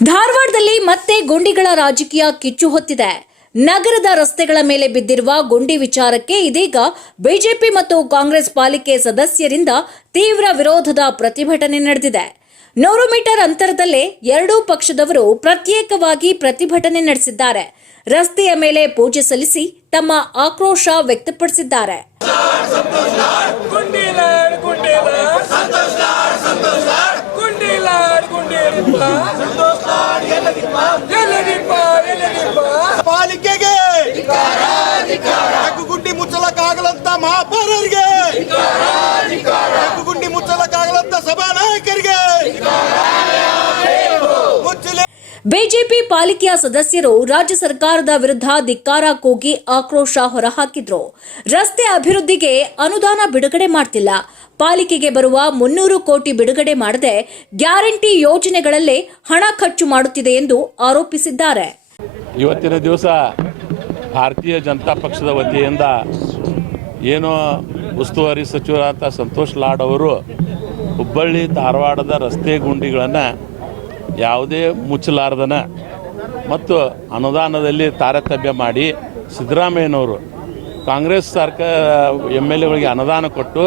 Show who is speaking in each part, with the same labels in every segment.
Speaker 1: ಧಾರವಾಡದಲ್ಲಿ ಮತ್ತೆ ಗುಂಡಿಗಳ ರಾಜಕೀಯ ಕಿಚ್ಚು ಹೊತ್ತಿದೆ. ನಗರದ ರಸ್ತೆಗಳ ಮೇಲೆ ಬಿದ್ದಿರುವ ಗುಂಡಿ ವಿಚಾರಕ್ಕೆ ಇದೀಗ ಬಿಜೆಪಿ ಮತ್ತು ಕಾಂಗ್ರೆಸ್ ಪಾಲಿಕೆ ಸದಸ್ಯರಿಂದ ತೀವ್ರ ವಿರೋಧದ ಪ್ರತಿಭಟನೆ ನಡೆದಿದೆ. ನೂರು ಮೀಟರ್ ಅಂತರದಲ್ಲೇ ಎರಡೂ ಪಕ್ಷದವರು ಪ್ರತ್ಯೇಕವಾಗಿ ಪ್ರತಿಭಟನೆ ನಡೆಸಿದ್ದಾರೆ. ರಸ್ತೆಯ ಮೇಲೆ ಪೂಜೆ ಸಲ್ಲಿಸಿ ತಮ್ಮ ಆಕ್ರೋಶ ವ್ಯಕ್ತಪಡಿಸಿದ್ದಾರೆ
Speaker 2: ಗುಂಡಿಲಾಡ್ ಗುಂಡಿಲಾಡ್ ಸಂತೋಷ್ ಲಾಡ್ ಸಂತೋಷ್ ಲಾಡ್ ಗುಂಡಿಲಾಡ್ ಗುಂಡಿಲಾಡ್ ಸಂತೋಷ್ ಲಾಡ್
Speaker 1: ಬಿಜೆಪಿ ಪಾಲಿಕೆಯ ಸದಸ್ಯರು ರಾಜ್ಯ ಸರ್ಕಾರದ ವಿರುದ್ಧ ಧಿಕ್ಕಾರ ಕೂಗಿ ಆಕ್ರೋಶ ಹೊರಹಾಕಿದ್ರು. ರಸ್ತೆ ಅಭಿವೃದ್ಧಿಗೆ ಅನುದಾನ ಬಿಡುಗಡೆ ಮಾಡ್ತಿಲ್ಲ. ಪಾಲಿಕೆಗೆ ಬರುವ ಮುನ್ನೂರು ಕೋಟಿ ಬಿಡುಗಡೆ ಮಾಡದೆ ಗ್ಯಾರಂಟಿ ಯೋಜನೆಗಳಲ್ಲೇ ಹಣ ಖರ್ಚು ಮಾಡುತ್ತಿದೆ ಎಂದು ಆರೋಪಿಸಿದ್ದಾರೆ.
Speaker 3: ಇವತ್ತಿನ ದಿವಸ ಭಾರತೀಯ ಜನತಾ ಪಕ್ಷದ ವತಿಯಿಂದ ಏನು ಉಸ್ತುವಾರಿ ಸಚಿವರಾದ ಸಂತೋಷ್ ಲಾಡ್ ಅವರು ಹುಬ್ಬಳ್ಳಿ ಧಾರವಾಡದ ರಸ್ತೆ ಗುಂಡಿಗಳನ್ನು ಯಾವುದೇ ಮುಚ್ಚಲಾರ್ದನ ಮತ್ತು ಅನುದಾನದಲ್ಲಿ ತಾರತಮ್ಯ ಮಾಡಿ ಸಿದ್ದರಾಮಯ್ಯನವರು ಕಾಂಗ್ರೆಸ್ ಸರ್ಕಾರ ಎಂ ಎಲ್ ಎಗಳಿಗೆ ಅನುದಾನ ಕೊಟ್ಟು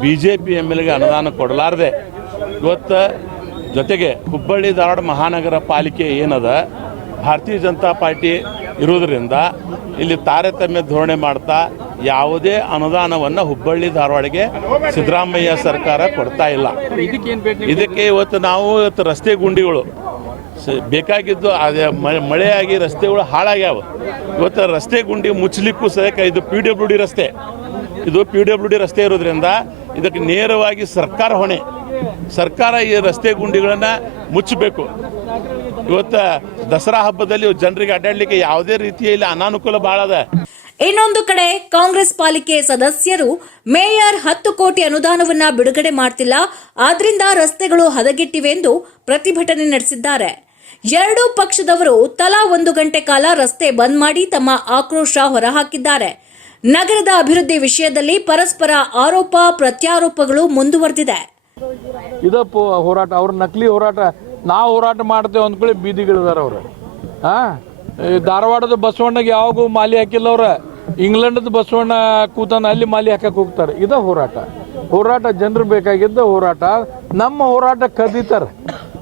Speaker 3: B J P M L ಎಗೆ ಅನುದಾನ ಕೊಡಲಾರ್ದೆ ಇವತ್ತು ಜೊತೆಗೆ ಹುಬ್ಬಳ್ಳಿ ಧಾರವಾಡ ಮಹಾನಗರ ಪಾಲಿಕೆ ಏನದ, ಭಾರತೀಯ ಜನತಾ ಪಾರ್ಟಿ ಇರೋದರಿಂದ ಇಲ್ಲಿ ತಾರತಮ್ಯ ಧೋರಣೆ ಮಾಡ್ತಾ ಯಾವುದೇ ಅನುದಾನವನ್ನು ಹುಬ್ಬಳ್ಳಿ ಧಾರವಾಡಗೆ ಸಿದ್ದರಾಮಯ್ಯ ಸರ್ಕಾರ ಕೊಡ್ತಾ ಇಲ್ಲ. ಇದಕ್ಕೆ ಇವತ್ತು ನಾವು ಇವತ್ತು ರಸ್ತೆ ಗುಂಡಿಗಳು ಬೇಕಾಗಿದ್ದು ಅದೇ ಮಳೆಯಾಗಿ ರಸ್ತೆಗಳು ಹಾಳಾಗ್ಯಾವ. ಇವತ್ತು ರಸ್ತೆ ಗುಂಡಿ ಮುಚ್ಚಲಿಕ್ಕೂ ಸಹ ಇದು ಪಿ ಡಬ್ಲ್ಯೂ ಡಿ ರಸ್ತೆ. ಇದು ಪಿ ಡಬ್ಲ್ಯೂ ಡಿ ರಸ್ತೆ ಇರೋದ್ರಿಂದ ಇದಕ್ಕೆ ನೇರವಾಗಿ ಸರ್ಕಾರ ಹೊಣೆ. ಸರ್ಕಾರ ಈ ರಸ್ತೆ ಗುಂಡಿಗಳನ್ನು ಮುಚ್ಚಬೇಕು. ಇವತ್ತು ದಸರಾ ಹಬ್ಬದಲ್ಲಿ ಜನರಿಗೆ ಅಡ್ಡಾಡಲಿಕ್ಕೆ ಯಾವುದೇ ರೀತಿಯಲ್ಲಿ ಅನಾನುಕೂಲ ಭಾಳ ಅದ.
Speaker 1: ಇನ್ನೊಂದು ಕಡೆ ಕಾಂಗ್ರೆಸ್ ಪಾಲಿಕೆ ಸದಸ್ಯರು ಮೇಯರ್ ಹತ್ತು ಕೋಟಿ ಅನುದಾನವನ್ನ ಬಿಡುಗಡೆ ಮಾಡ್ತಿಲ್ಲ, ಆದ್ರಿಂದ ರಸ್ತೆಗಳು ಹದಗೆಟ್ಟಿವೆ ಎಂದು ಪ್ರತಿಭಟನೆ ನಡೆಸಿದ್ದಾರೆ. ಎರಡೂ ಪಕ್ಷದವರು ತಲಾ ಒಂದು ಗಂಟೆ ಕಾಲ ರಸ್ತೆ ಬಂದ್ ಮಾಡಿ ತಮ್ಮ ಆಕ್ರೋಶ ಹೊರಹಾಕಿದ್ದಾರೆ. ನಗರದ ಅಭಿವೃದ್ಧಿ ವಿಷಯದಲ್ಲಿ ಪರಸ್ಪರ ಆರೋಪ, ಪ್ರತ್ಯಾರೋಪಗಳು ಮುಂದುವರೆದಿದೆ.
Speaker 4: ಇದಪ್ಪ ಹೋರಾಟ, ಅವ್ರ ನಕಲಿ ಹೋರಾಟ. ನಾವು ಹೋರಾಟ ಮಾಡ್ತೇವೆ ಅಂದ್ಕೊಳ್ಳಿ ಬೀದಿಗಿಳಿದಾರ ಅವ್ರು. ಹಾ? ಧಾರವಾಡದ ಬಸವಣ್ಣಗೆ ಯಾವಾಗೂ ಮಾಲಿ ಹಾಕಿಲ್ಲ ಅವ್ರ. ಇಂಗ್ಲೆಂಡದ ಬಸವಣ್ಣ ಕೂತನ ಅಲ್ಲಿ ಮಾಲಿ ಹಾಕಕ್ಕೆ ಹೋಗ್ತಾರೆ. ಇದ ಹೋರಾಟ. ಹೋರಾಟ ಜನರು ಬೇಕಾಗಿದ್ದ ಹೋರಾಟ. ನಮ್ಮ ಹೋರಾಟ ಕದೀತಾರೆ.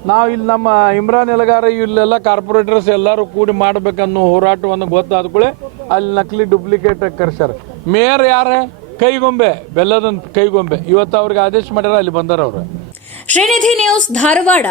Speaker 4: ನಾವು ಇಲ್ಲಿ ನಮ್ಮ ಇಮ್ರಾನ್ ಎಲಗಾರ ಇಲ್ಲೆಲ್ಲ ಕಾರ್ಪೊರೇಟರ್ಸ್ ಎಲ್ಲರೂ ಕೂಡಿ ಮಾಡ್ಬೇಕನ್ನೋ ಹೋರಾಟವನ್ನು ಗೊತ್ತಾದ ಕೂಡಲೇ ಅಲ್ಲಿ ನಕಲಿ ಡೂಪ್ಲಿಕೇಟ್ ಕರ್ಸ್ಯಾರ. ಮೇಯರ್ ಯಾರ? ಕೈಗೊಂಬೆ ಬೆಲ್ಲದ ಕೈಗೊಂಬೆ. ಇವತ್ತು ಅವ್ರಿಗೆ ಆದೇಶ ಮಾಡ್ಯಾರ ಅಲ್ಲಿ ಬಂದಾರ ಅವರು.
Speaker 1: ಶ್ರೀನಿಧಿ ನ್ಯೂಸ್ ಧಾರವಾಡ.